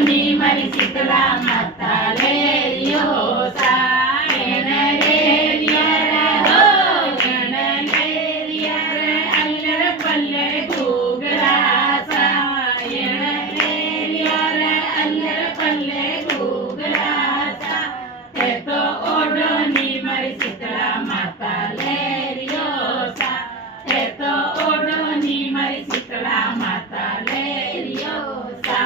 ની મારી શીતળા માતા લેરિયો સા એને લેરિયા એને લેરિયા અલ્લર પલ્લે ઘૂઘરા સા એને લેરિયા અલ્લર પલ્લે ઘૂઘરા સા તે તો ઓઢો ની મારી શીતળા માતા લેરિયો સા તે તો ઓઢો ની મારી શીતળા માતા લેરિયો સા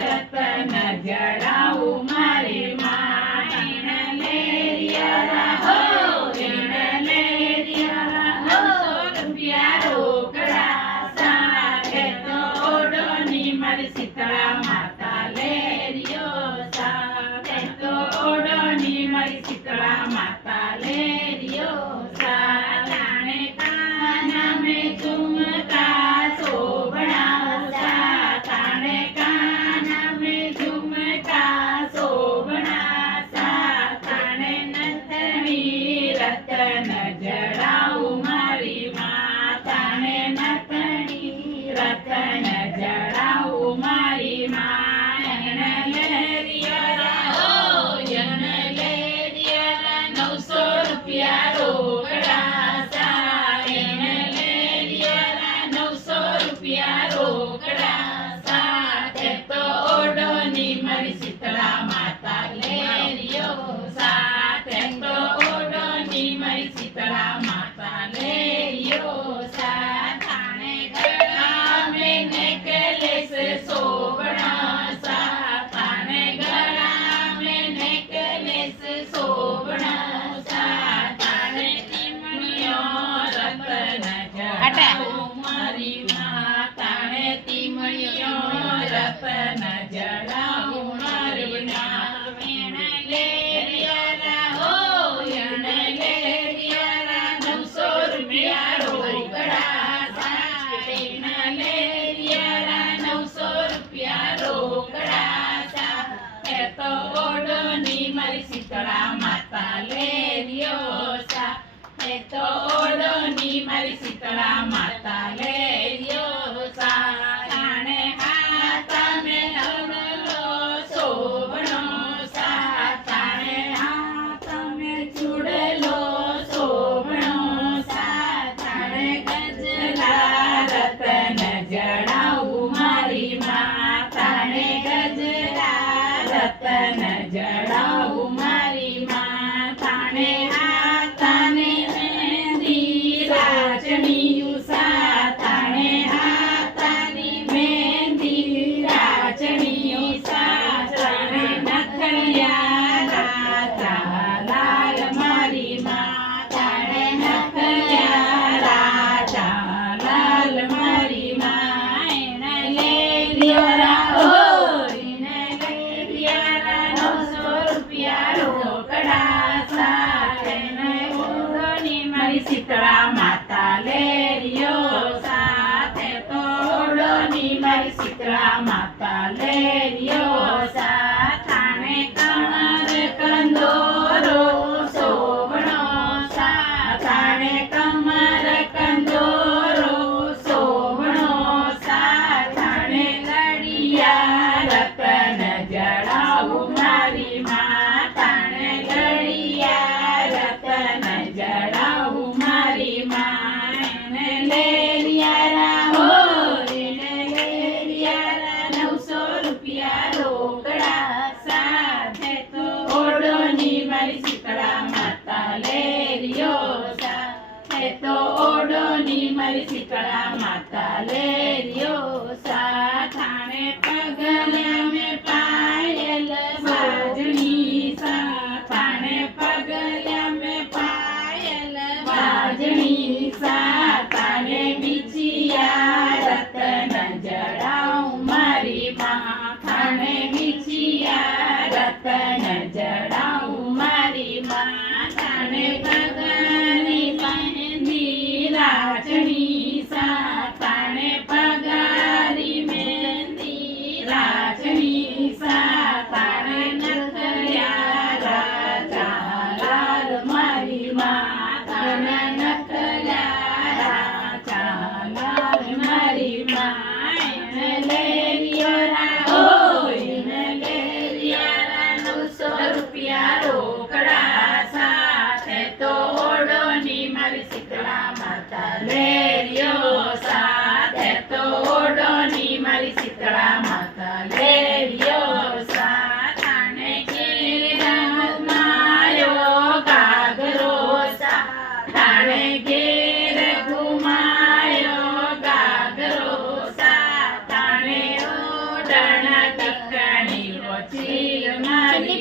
रतन जड़ाऊ मारी माँ लेरिया हो लेरिया हो प्यारो कड़ा सा तो ओडोनी मारी शीतला माता लेरियो सा तो ओडोनी मारी शीतला माता लेरियो सा जाने काना में झुमका सोबड़ा रतन जड़ाऊ मारी माता ने नथनी रतन जड़ाऊ मारी माँ लेरिया हो लेरिया 900 रुपया रोकड़ा सा लेरिया 900 रुपया रोकड़ा सा ते तो ओडोनी मारी शीतला माता लेरियो सा ते तो मारी शीतला माता लेरियो सा थाने गला में नेकलेस सोबड़ा सा थाने गला में नेकलेस सोबड़ा सा थाने तीमणियो रतन जड़ाऊ मारी माँ थाने तीमणियो रतन जड़ाऊ मारी माँ मारी शीतला माता लेरियो सा तो ओडोनी मारी शीतला माता लेरियो सा थाने हाथा में अवडलो सोबणो सा थाने हाथा में चूड़लो सोबणो सा थाने गजरा रतन जड़ाऊ मारी माँ थाने गजरा रतन जड़ाऊ मारी माँ थाने हाथाने मेहंदी राचनी सा थाने हाथानी मेहंदी राचनी सा थाने नखड़िया राजा लाल मारी माँ थाने नखड़िया राजा लाल मारी माँ लेरिया हो शीतला माता लेरियो सा ते तो ओडोनी मारी शीतला माता लेरियो सा थाने कमर कंदोरो सोबणो सा थाने कमर कंदोरो सोबणो सा थाने लड़िया रतन जड़ाऊ मारी माँ थाने लड़िया रतन जड़ाऊ मारी माँ लेरिया हो लेरिया 900 रुपया रोकड़ा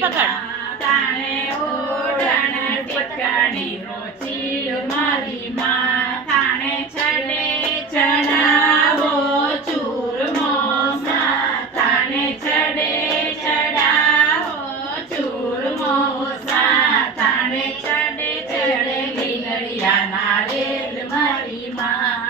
લગાડ તાણે ઓઢણ ટીકણી રોચી મારી માં થાણે છડે ચડાવો ચૂરમો સા થાણે છડે ચડાવો ચૂરમો સા થાણે છડે ચડે લીલડિયા નાળેલ મારી માં